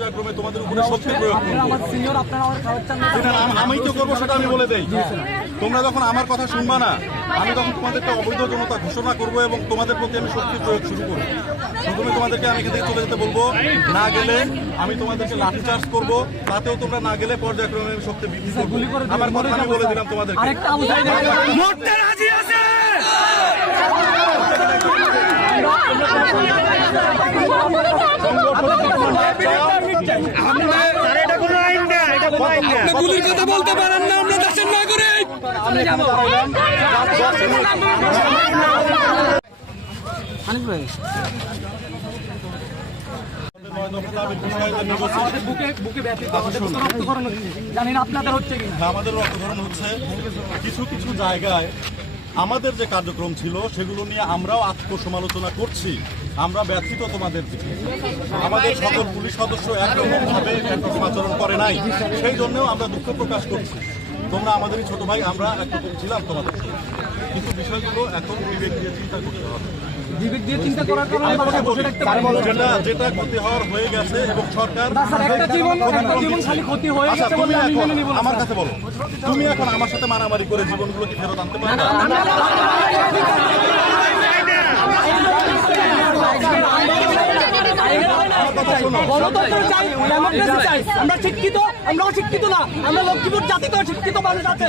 আপনারা আমাদের খাওয়াচ্ছেন না। সেটা আম- আমি তো করব সেটা আমি বলে দেই। তোমরা যখন আমার কথা শুনবা না আমি তখন তোমাদেরকে অবৈধ জনতা ঘোষণা করব এবং তোমাদের প্রতি আমি শক্তি প্রয়োগ শুরু করব। প্রথমে তোমাদেরকে আমি এখান থেকে চলে যেতে বলব। না গেলে আমি তোমাদেরকে লাঠি চার্জ করব। তাতেও তোমরা না গেলে পর্যায়ক্রমে আমি শক্তি বৃদ্ধি করব। আমার কথা আমি বলে দিলাম তোমাদেরকে। আমি এখানে দাঁড়াইলাম। হানিফ ভাই আমাদের হচ্ছে। হ্যাঁ, হচ্ছে। কিছু কিছু জায়গায় আমাদের যে কার্যক্রম ছিল সেগুলো নিয়ে আমরাও আত্মসমালোচনা করছি। আমরা ব্যথিত তোমাদের দিকে। আমাদের সকল পুলিশ সদস্য একরকম ভাবে একরকম আচরণ করে নাই। সেই জন্যও আমরা দুঃখ প্রকাশ করছি। তোমরা আমাদেরই ছোট ভাই আমরা একরকম ছিলাম তোমাদের। কিন্তু বিষয়গুলো এখন বিবেক দিয়ে চিন্তা করতে হবে বিবেক দিয়ে চিন্তা করার কারণে মানুষকে বসে থাকতে পারে যেটা যেটা ক্ষতি হওয়ার হয়ে গেছে এবং সরকার না, স্যার, একটা জীবন একটা জীবন খালি ক্ষতি হয়ে আচ্ছা গেছে বলে আমি মেনে নিব আমার কাছে বলো তুমি এখন আমার সাথে মারামারি করে জীবনগুলো কি ফেরত আনতে পারবে গণতন্ত্র চাই ডেমোক্রেসি চাই। আমরা শিক্ষিত আমরা অশিক্ষিত না। আমরা লক্ষ্মীপুর জাতিতে শিক্ষিত মানুষ আছে।